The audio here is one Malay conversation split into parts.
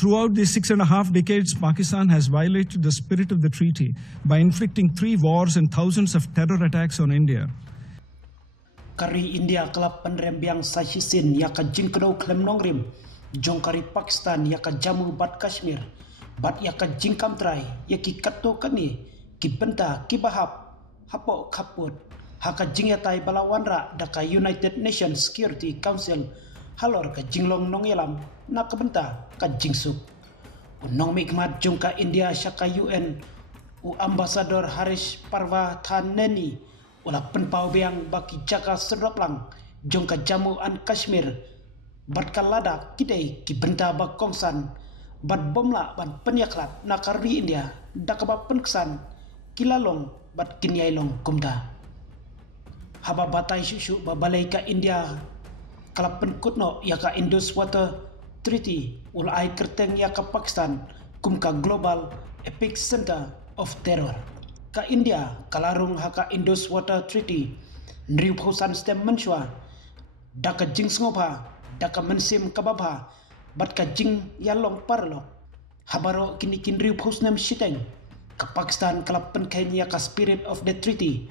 Throughout these 6.5 decades, Pakistan has violated the spirit of the treaty by inflicting 3 wars and thousands of terror attacks on India. Kari India kelap penrembiang sahisin yaka jingkadau klem nongrim, jong kari Pakistan yaka Jammu bat Kashmir, bat yaka jingkam trai yaki kato kani, ki benta ki bahap, hapo kaput, haka jingyatai balawanra daka United Nations Security Council, halor ka jinglong nongyelam na kabenta ka jingsuk. Unong mikmat jong ka India syaka UN, u ambasador Harish Parva Thaneni, ula penpau biang baki jaka sedoplang jong ka Jammu and Kashmir, bat ka Ladakh kidai ki benta ba kongsan, bat bomla ban penyaklat na kari India daka ba penksan, kilalong bat kinyailong kumda. Haba batai syusyu ba balai ka India kalapen kutno yaka Indus Water Treaty ulai kerteng yaka Pakistan kumka Global Epic Center of Terror. Ka India kalarung haka Indus Water Treaty nriu pausan stem mensyua daka jing sngopha daka mensim kababha bat ka jing yalong parlo habaro kini kinriu pausnem shiteng ka Pakistan kalapen kain yaka spirit of the treaty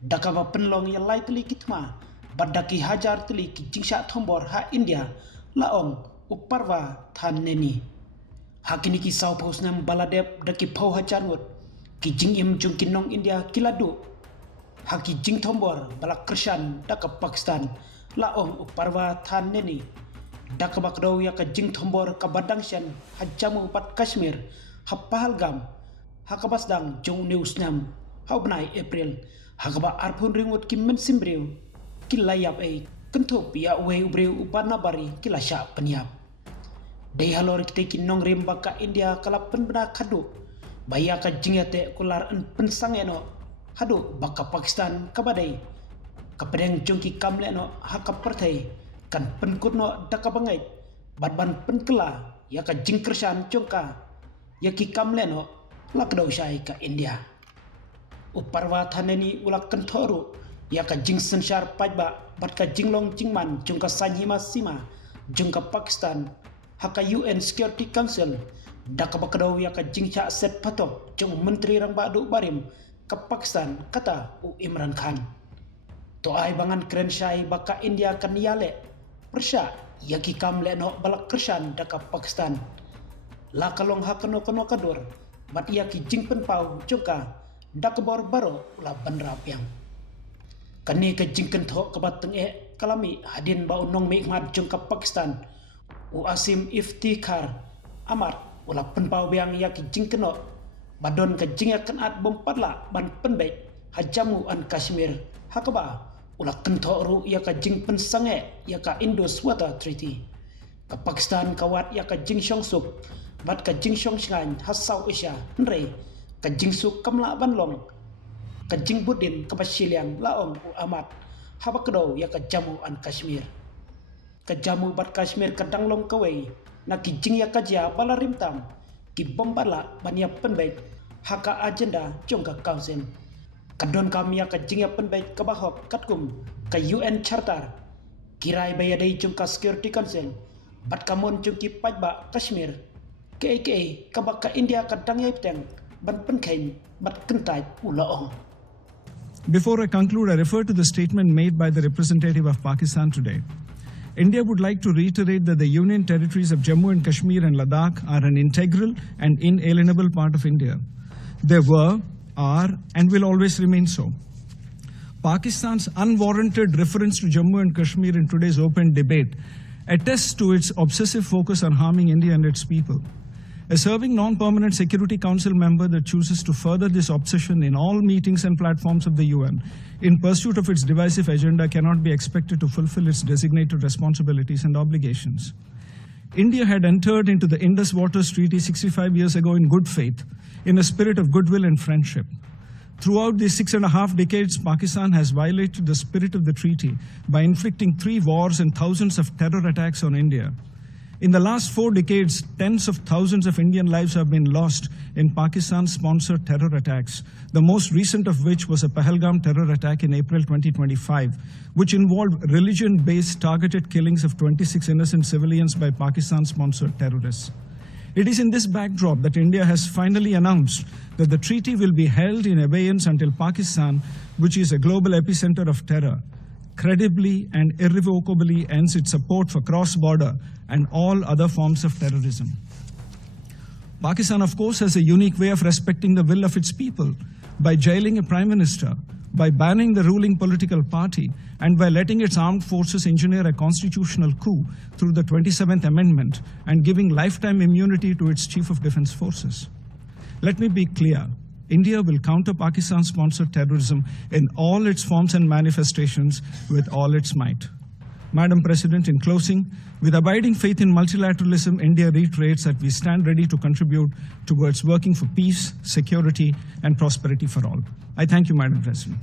daka ba penlong yalai teli kitma badaki hajar teli ki jingsha thombor ha India laong uparva Thaneni hakini ki sau pausnem baladep daki pau hajarngut ki jing im jung kinong India kiladu haki jing thombor balak krishan daka Pakistan laong uparva Thaneni daka bakdo ya ka jing thombor ka badangshan ha Jammu pat Kashmir ha Pahalgam ha kabasdang jong neusnam ha ubnai April ha kaba arpun ringut ki mensimbriu ki layap kentop ya we ubreu upana bari ki lasya penyap dei halor kite ki nong rim baka India kala penbena kadu baya ka jingyate kular en pensangeno hadu baka Pakistan kabadai kapedeng jongki kamle no haka pertai kan penkutno daka bangai badban penkela ya ka jingkersan jongka ya ki kamle no lakdau syai ka India uparva Thaneni ulak kentoru ya ka jing sensyar pajba bat ka jinglong jingman jongka sanhima sima jongka Pakistan haka UN Security Council daka bakadau ya ka jingcha set patok jong menteri rang badu barim ka Pakistan kata u Imran Khan to ai bangan keren syai baka India kan yale persya yaki kamle no balak kersan daka Pakistan la kalong hakano kono kadur bat yaki jing penpau jongka daka bor baro la banrapiang kani ka jingken tho ka bateng kalami hadin ba unong mikmat jongka Pakistan u Asim Iftikhar Amar ula penpau biang yaki jingkeno badon ka jingyakan at bompadla ban penbek ha Jammu and Kashmir hakaba ula kentho ru yaka jing pensange yaka Indus Water Treaty ka Pakistan kawat yaka jing syongsuk bat ka jing syongsngan ha South Asia nrei ka jing suk kamla banlong ka jing budin ka Basilian laong u amat habakdo yaka Jammu and Kashmir ka Jammu bat Kashmir kadanglong kawai na ki jing ya kaja balarim tam ki bombala banya penbaik haka agenda jongka council kadon kami ya ka jing ya penbaik ka bahok katkum ka UN charter kirai bayadai jongka security council bat kamon jongki pajba Kashmir ke kabaka India kadang ya ipteng ban penkain bat kentai ulaong. Before I conclude, I refer to the statement made by the representative of Pakistan today. India would like to reiterate that the Union territories of Jammu and Kashmir and Ladakh are an integral and inalienable part of India. They were, are, and will always remain so. Pakistan's unwarranted reference to Jammu and Kashmir in today's open debate attests to its obsessive focus on harming India and its people. A serving non-permanent Security Council member that chooses to further this obsession in all meetings and platforms of the UN in pursuit of its divisive agenda cannot be expected to fulfill its designated responsibilities and obligations. India had entered into the Indus Waters Treaty 65 years ago in good faith, in a spirit of goodwill and friendship. Throughout these 6.5 decades, Pakistan has violated the spirit of the treaty by inflicting 3 wars and thousands of terror attacks on India. In the last 4 decades, tens of thousands of Indian lives have been lost in Pakistan-sponsored terror attacks, the most recent of which was a Pahalgam terror attack in April 2025, which involved religion-based targeted killings of 26 innocent civilians by Pakistan-sponsored terrorists. It is in this backdrop that India has finally announced that the treaty will be held in abeyance until Pakistan, which is a global epicenter of terror, credibly and irrevocably ends its support for cross-border and all other forms of terrorism. Pakistan, of course, has a unique way of respecting the will of its people by jailing a prime minister, by banning the ruling political party, and by letting its armed forces engineer a constitutional coup through the 27th Amendment and giving lifetime immunity to its Chief of Defense Forces. Let me be clear. India will counter Pakistan-sponsored terrorism in all its forms and manifestations with all its might. Madam President, in closing, with abiding faith in multilateralism, India reiterates that we stand ready to contribute towards working for peace, security, and prosperity for all. I thank you, Madam President.